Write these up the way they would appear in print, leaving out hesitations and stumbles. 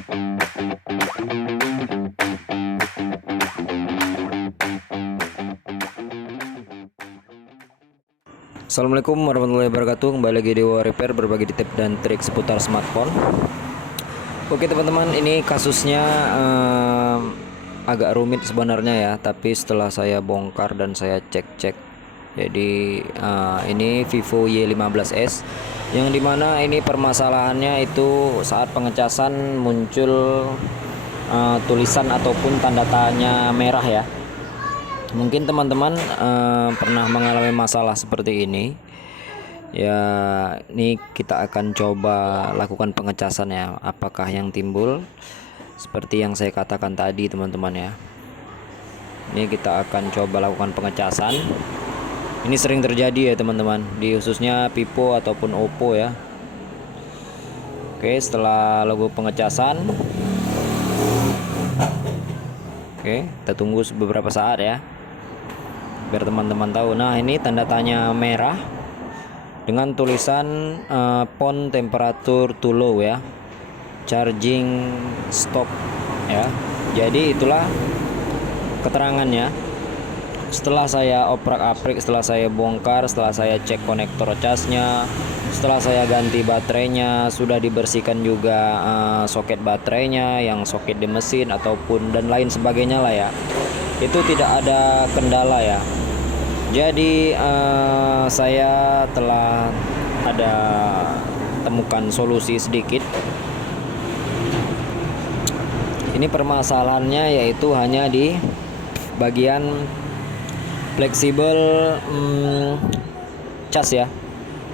Assalamualaikum warahmatullahi wabarakatuh. Kembali lagi di Dewa Repair, berbagi tips dan trik seputar smartphone. Oke teman-teman, ini kasusnya agak rumit sebenarnya ya, tapi setelah saya bongkar dan saya cek-cek, jadi ini Vivo Y15s, yang dimana ini permasalahannya itu saat pengecasan muncul tulisan ataupun tanda tanya merah ya. Mungkin teman-teman pernah mengalami masalah seperti ini ya. Ini kita akan coba lakukan pengecasan ya, apakah yang timbul seperti yang saya katakan tadi teman-teman ya. Ini kita akan coba lakukan pengecasan. Ini sering terjadi ya teman-teman, di khususnya Vivo ataupun Oppo ya. Oke, setelah logo pengecasan, oke, kita tunggu beberapa saat ya, biar teman-teman tahu. Nah, ini tanda tanya merah dengan tulisan phone temperature too low ya, charging stop ya. Jadi itulah keterangannya. Setelah saya oprak-aprik, setelah saya bongkar, setelah saya cek konektor casnya, setelah saya ganti baterainya, sudah dibersihkan juga soket baterainya, yang soket di mesin ataupun dan lain sebagainya lah ya, itu tidak ada kendala ya. Jadi saya telah ada temukan solusi sedikit. Ini permasalahannya yaitu hanya di bagian fleksibel cas ya,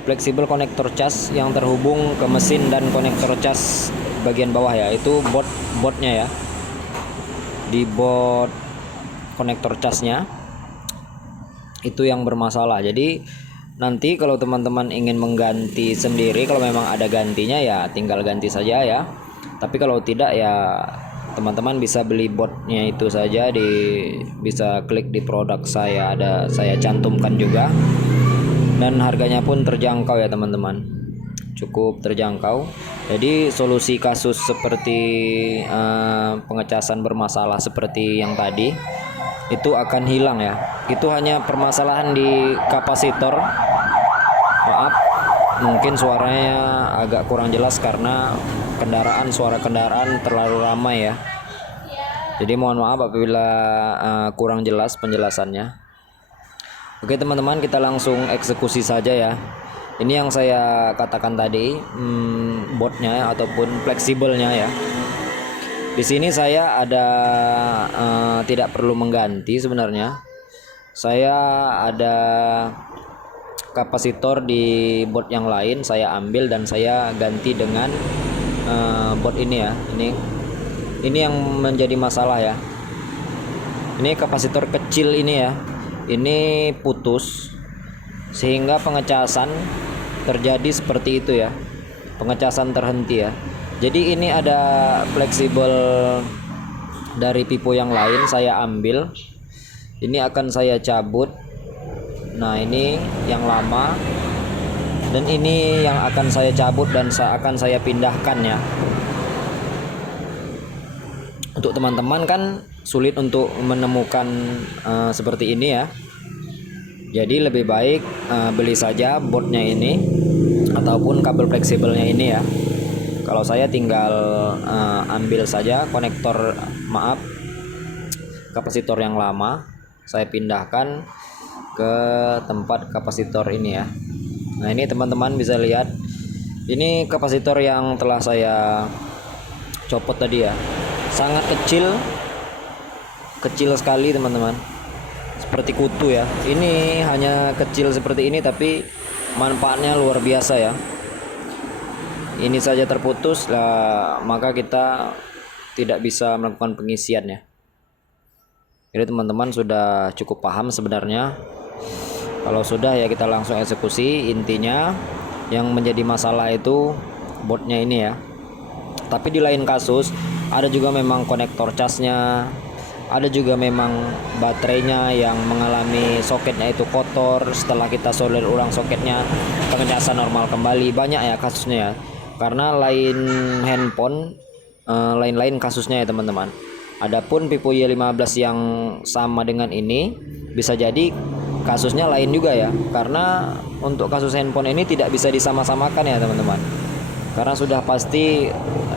fleksibel konektor cas yang terhubung ke mesin dan konektor cas bagian bawah ya, itu botnya ya, di bot konektor casnya itu yang bermasalah. Jadi nanti kalau teman-teman ingin mengganti sendiri, kalau memang ada gantinya ya tinggal ganti saja ya. Tapi kalau tidak ya teman-teman bisa beli botnya itu saja, bisa klik di produk saya, saya cantumkan juga, dan harganya pun terjangkau ya teman-teman, cukup terjangkau. Jadi solusi kasus seperti pengecasan bermasalah seperti yang tadi itu akan hilang ya. Itu hanya permasalahan di kapasitor. Maaf, mungkin suaranya agak kurang jelas karena suara kendaraan terlalu ramai ya. Jadi mohon maaf apabila kurang jelas penjelasannya. Oke teman-teman, kita langsung eksekusi saja ya. Ini yang saya katakan tadi, botnya ataupun fleksibelnya ya. Di sini saya ada tidak perlu mengganti sebenarnya. Saya ada kapasitor di bot yang lain, saya ambil dan saya ganti dengan bot ini ya. Ini yang menjadi masalah ya. Ini kapasitor kecil ini ya. Ini putus sehingga pengecasan terjadi seperti itu ya. Pengecasan terhenti ya. Jadi ini ada fleksibel dari Vivo yang lain, saya ambil. Ini akan saya cabut. Nah, ini yang lama, dan ini yang akan saya cabut dan akan saya pindahkan ya. Untuk teman-teman kan sulit untuk menemukan seperti ini ya. Jadi lebih baik beli saja botnya ini ataupun kabel fleksibelnya ini ya. Kalau saya tinggal ambil saja kapasitor yang lama, saya pindahkan ke tempat kapasitor ini ya. Nah, ini teman-teman bisa lihat, ini kapasitor yang telah saya copot tadi ya, sangat kecil sekali teman-teman, seperti kutu ya. Ini hanya kecil seperti ini tapi manfaatnya luar biasa ya. Ini saja terputus lah, maka kita tidak bisa melakukan pengisian ya. Jadi teman-teman sudah cukup paham sebenarnya. Kalau sudah ya kita langsung eksekusi. Intinya yang menjadi masalah itu botnya ini ya. Tapi di lain kasus ada juga memang konektor casnya, ada juga memang baterainya yang mengalami soketnya itu kotor. Setelah kita solder ulang soketnya, pengecasan normal kembali. Banyak ya kasusnya ya. Karena lain handphone lain-lain kasusnya ya teman-teman. Adapun Vivo Y15 yang sama dengan ini bisa jadi kasusnya lain juga ya, karena untuk kasus handphone ini tidak bisa disama-samakan ya teman-teman, karena sudah pasti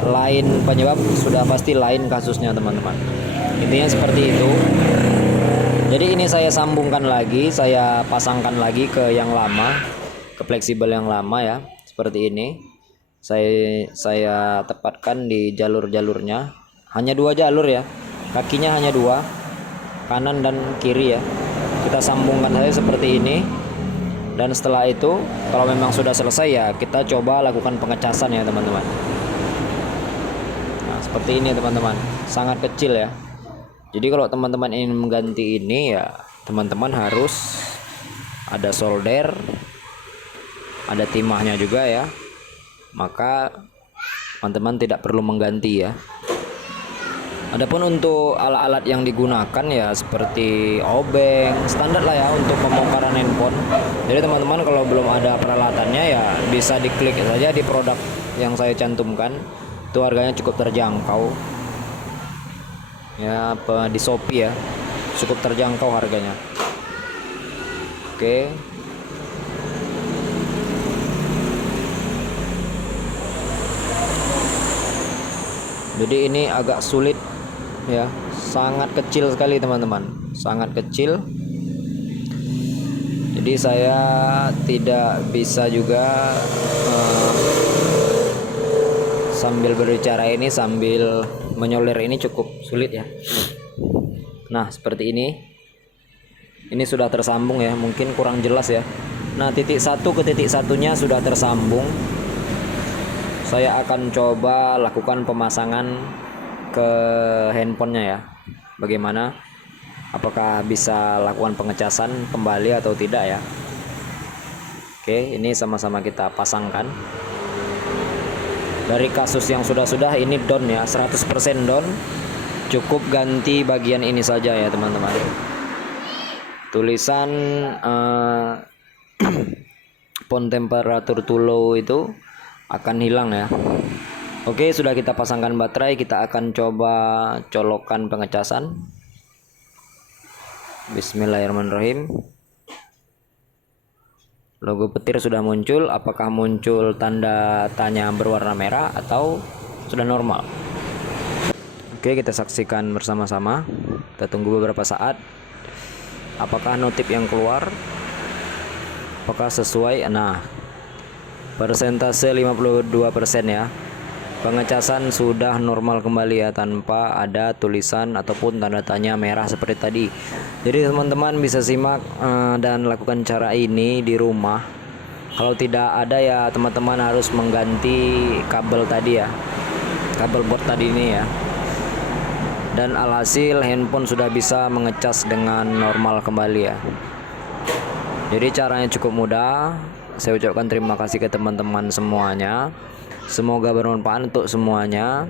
lain penyebab, sudah pasti lain kasusnya teman-teman. Intinya seperti itu. Jadi ini saya sambungkan lagi, saya pasangkan lagi ke yang lama, ke fleksibel yang lama ya, seperti ini. Saya tepatkan di jalur-jalurnya, hanya 2 jalur ya, kakinya hanya 2, kanan dan kiri ya. Kita sambungkan saja seperti ini, dan setelah itu kalau memang sudah selesai ya kita coba lakukan pengecasan ya teman-teman. Nah seperti ini teman-teman, sangat kecil ya. Jadi kalau teman-teman ingin mengganti ini ya teman-teman harus ada solder, ada timahnya juga ya, maka teman-teman tidak perlu mengganti ya. Adapun untuk alat-alat yang digunakan ya seperti obeng standar lah ya untuk pembongkaran handphone. Jadi teman-teman kalau belum ada peralatannya ya bisa diklik saja di produk yang saya cantumkan, itu harganya cukup terjangkau ya, di Shopee ya, cukup terjangkau harganya. Oke. Jadi ini agak sulit ya, sangat kecil sekali teman-teman, sangat kecil. Jadi saya tidak bisa juga sambil berbicara ini sambil menyolir, ini cukup sulit ya. Nah seperti ini sudah tersambung ya, mungkin kurang jelas ya. Nah titik satu ke titik satunya sudah tersambung. Saya akan coba lakukan pemasangan ke handphonenya ya, bagaimana, apakah bisa lakukan pengecasan kembali atau tidak ya. Oke, ini sama-sama kita pasangkan. Dari kasus yang sudah ini down ya, 100% down, cukup ganti bagian ini saja ya teman-teman. Tulisan font temperatur too low itu akan hilang ya. Oke, sudah kita pasangkan baterai, kita akan coba colokkan pengecasan. Bismillahirrahmanirrahim. Logo petir sudah muncul, apakah muncul tanda tanya berwarna merah atau sudah normal? Oke, kita saksikan bersama-sama. Kita tunggu beberapa saat. Apakah notif yang keluar? Apakah sesuai? Nah, persentase 52% ya. Pengecasan sudah normal kembali ya, tanpa ada tulisan ataupun tanda tanya merah seperti tadi. Jadi teman-teman bisa simak dan lakukan cara ini di rumah. Kalau tidak ada ya teman-teman harus mengganti kabel tadi ya, kabel board tadi ini ya. Dan alhasil handphone sudah bisa mengecas dengan normal kembali ya. Jadi caranya cukup mudah. Saya ucapkan terima kasih ke teman-teman semuanya. Semoga bermanfaat untuk semuanya.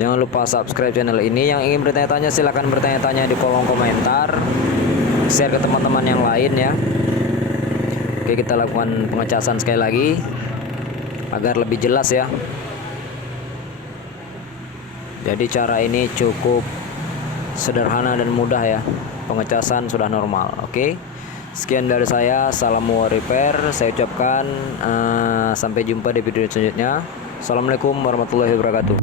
Jangan lupa subscribe channel ini. Yang ingin bertanya-tanya silahkan bertanya-tanya di kolom komentar. Share ke teman-teman yang lain ya. Oke, kita lakukan pengecasan sekali lagi agar lebih jelas ya. Jadi cara ini cukup sederhana dan mudah ya. Pengecasan sudah normal. Oke. Sekian dari saya, salam Repair. Saya ucapkan sampai jumpa di video selanjutnya. Assalamualaikum warahmatullahi wabarakatuh.